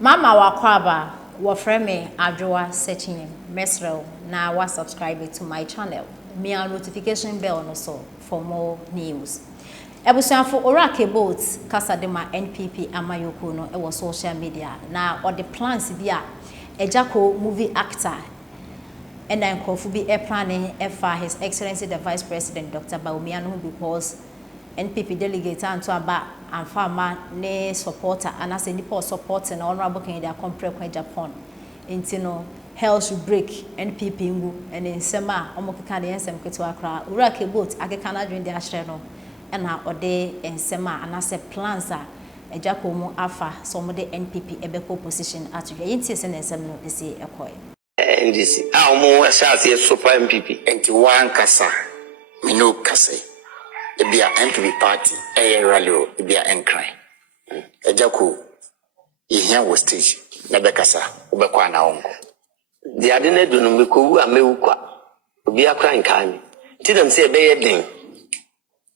Mama wakwaba wafreme Agya searching mesrel na wa subscribe to my channel. Me a notification bell no so for more news. Ebusuafo orake boat kasa de ma NPP amayoko no e social media na or the plans bi a Ejako movie actor and then Kofu bi e planning for His Excellency the Vice President Dr. Bawumia because NPP delegate and to aba and farmer ne supporter and as a nipo supporting honorable Kennedy Compre Japan into no hell should break NPP ngu and in sema omokeka de ensem keto akra urake boat akeka adwin de ahye no na ode ensema and as a plans a ejako mu afa some de NPP ebeko position atwe yintie se ensem no esi ekoy NDC omo asase super NPP enti wan kasa mino kase ebia NPP party rally ebia enkran ejako ihia wo stage na bekasa obekwa na onko di ade na do no mekowu amewu kwa obi akra nkan ti dem say be den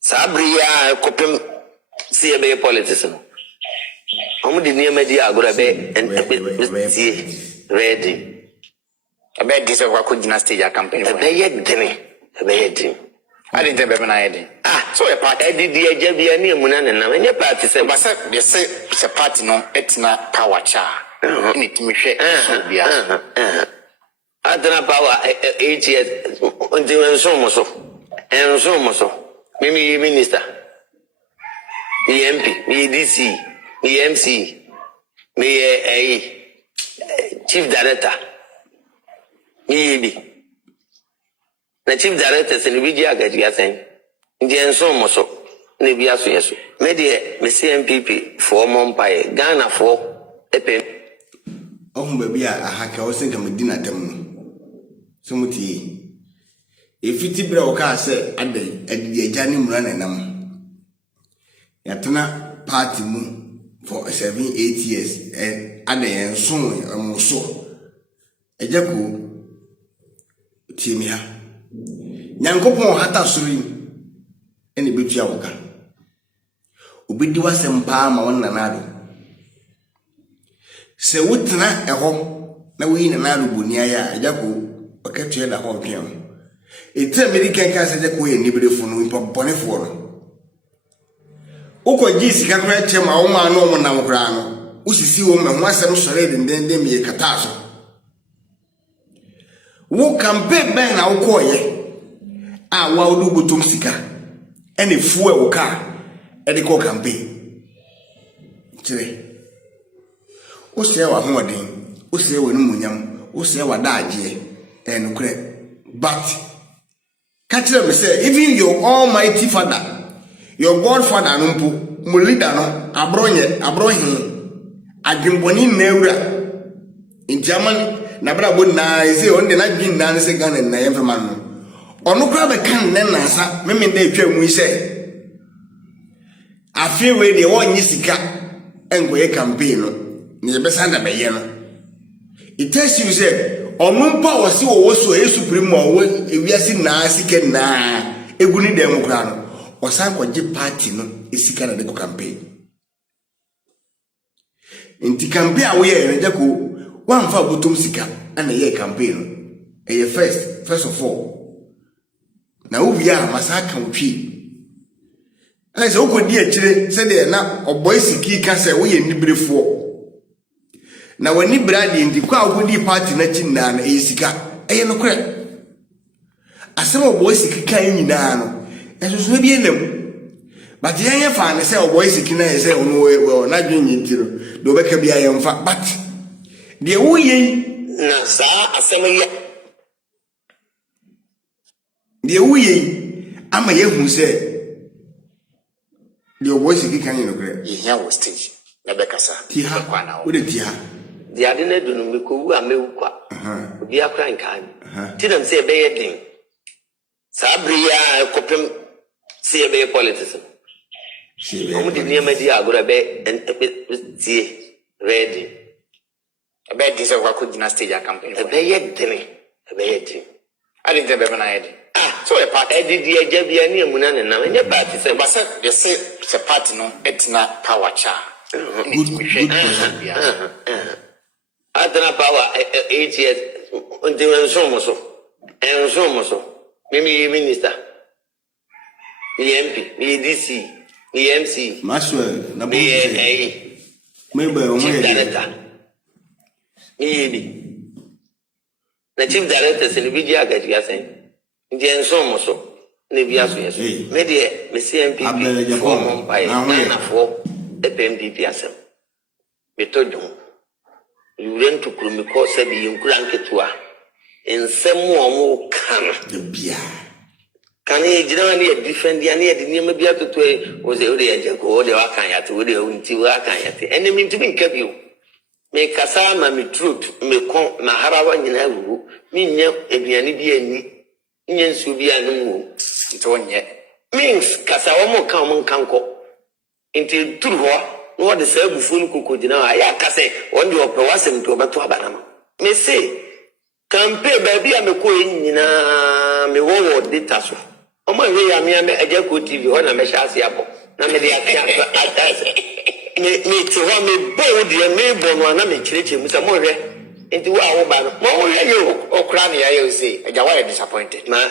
sabri ya kopem see be politics no omo di niam di agora be ready abe di se kwa ko dina stage campaign be yedin I didn't have an idea. so a party di eja bia ne emuna ne na enye party say basa they say it's a party no etina power cha it me hwe so bia adana power 8 years until enso so me minister me MP me DC me MC me chief director me na chief director se bi dia Agya sen ndi enso mo so na bi aso yeso me de me CMPP for Mompae Ghana for epe ohun ba bia ahaka o senka medina tam no so muti efiti bra o ka se adai adi agya ne mura na nam yatena party mu for 7-8 years adai enso mo so ejako timi ha nyankopon hata sori ene betua woka obedi wasem pa ma wonna nado se wotena eho na wi na nado boni aya ajako okatue da ho piam eti american ka se je ko ye nibrefo no impopone no ukoji sika kra chema wo ma no mo nam kra no usisi wo me ho asem sori dendende me kataso wo kampe ben na wo koye a wa odu gutum sika ene fu e wo ka e de ko kampe kire o se wa hoden o se wa numunyam o se wa daaje en kure but catch me say even your almighty father your godfather no mpo mo leader no abrohin adwemboni na ewura intiaman na bra bo na ise on de na dwin na se Ghana na yemfema no onu kra be kan ne nansa meme nda atwa mu ise afie we de wonyi sika engoye campaign no ne be sanda be ye no it tells you say onu mpa wo se wo so e supreme wo ewiase na sika na eguni dem kra no osan kwaje party no esika na de ko campaign inti campaign a wo ye ne jako one fa butum sika ana ye campaign e first of all na ubia masaka utwi ai se ukodi akire se de na oboy siki ka se wo ye nibrefo na wani bradi ndi kwa ukodi party na chinna na e sika e no kre asem oboy siki kan nyina no eso bi enam but yen fa ne se oboy siki na ye se ono na dwinyi ntiro do beka bia ye mfa but de wo ye na sa asem ye de wuye ama yehu se de oboy siki kan no kre ihia wo stage na bekasa ti ha wo de ti ha di ade na do no mekowu amewu kwa obi akra nkan ti dem say be yedin sabri ya kopem see be politics omo di niam di agora be tie ready abe di se kwa ko dina stage campaign be yedin I didn't have an idea. so a party di eja bia ne emuna ne na enye party say basa they say it's a party no etina power cha good atena power 8 years until enso me minister me MP me DC me MC Maxwell na bo me director me na chief director se bi dia gaji asen ndi enso ne bi aso yeso me de me CMP for Mumbai na for MPP asem me to dum you to krumiko se bi yinkura nketua ensem omo kan de bia kan e jina na e defend ya na e de niam bia toto e o se o de Agya ko o de wa kan ya te o de unti wa kan ya te ene mi ntumi nkabio me kasa ma me truth me kon na harawa nyina wu mi nya eduane bi ani nya nsu bi anu ito nye means kasa wo mo kan mo nkanko nti turu ho no what the say bufu no kokodina ya kase won de opewasem to obeto abanama me say campaign baby a me ko nyina me wo data so o ma we ya me Agya ko TV ho na me sha ase abo na me de atia me ti ho me bo de me bo no na me kireche mu sa mo hwe nti wo awo ba no mo hwe yo okra ne ya yo say Agya why disappointed ma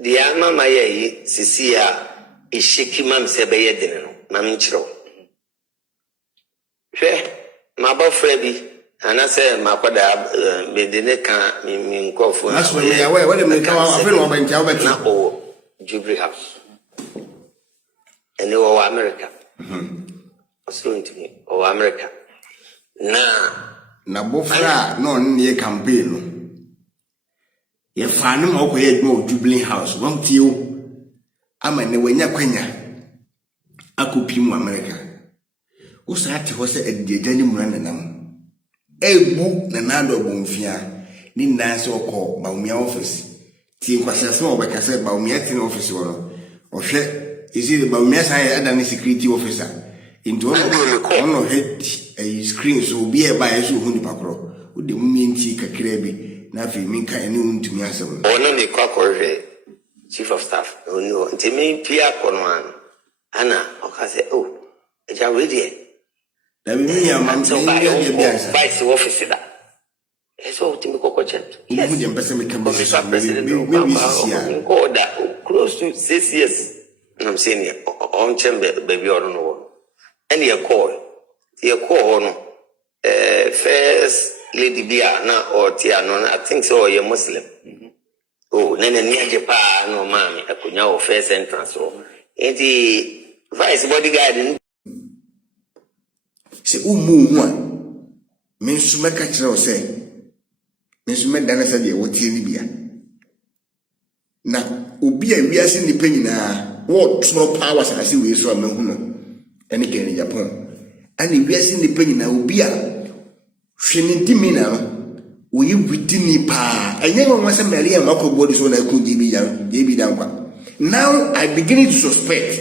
the mama ye sisi a ishiki mam se be ye dene no na me nchiro hwe ma ba fra bi ana se makoda be dene kan mi nkofo aso me ya we de me ka wa afi no ba ntia wo beti na o Jubilee House ene wo America so ntimi o America na bofra no ne campaign no ye fa no ma ko ye dmo Jubilee House won tie o ama ne wanya kwanya akopi mu America wo sa ate ho se adieja ni mu na nam ebu na nado bomfia ni nanse okọ baumia office tie kwase so obekase baumia tin office wo no ohwe isi baumia san ya ada ni security officer into ono head a screen so bi e ba ye so hu ni pakro wo de mu mienti kakra bi na fi minka ene untumi asem ono ne kwakorwe chief of staff ono ntimi pia kono ana okase oh Agya we de da mi ya mam so ba yo vice officer da eso utimi kokochet yes mu de mpese me kan president go da close to 6 years I'm saying on chamber baby or no any a call no first lady bia na or tia no I think so you Muslim oh nene ni aje pa no mami akunya o first entrance so enti vice bodyguard se umu hu a me nso meka kire o se me nso medane se de wotie ni bia na obi a wiase ni panyina what no power say we so amehu no ene ken Japan ani wiase ni panyina obi a hwene di mina no wo yi witini pa enye no wase Maria makobodi so na ku gibi dankwa now I begin to suspect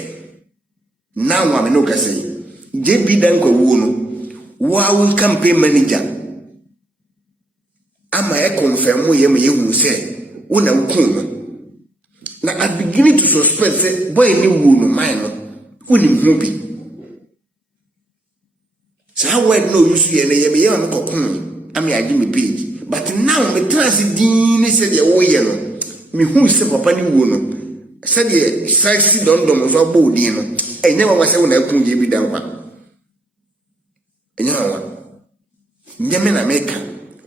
now am no ka say JB dankwa wo no wo campaign manager ama e confirm ye me hu say wo na ku no na I begin to suspect say boy ni wo no man no wo ni hu bi so word no use ye na ye me kokun am ya gi me page but now me trans din ni say ye wo ye no me hu say papa ni wo no say ye sexy dondom so abo din no enye wa say wo na ku je bi dan kwa enye wa nyame na meka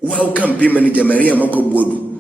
wow campaign manager Maria Makobodu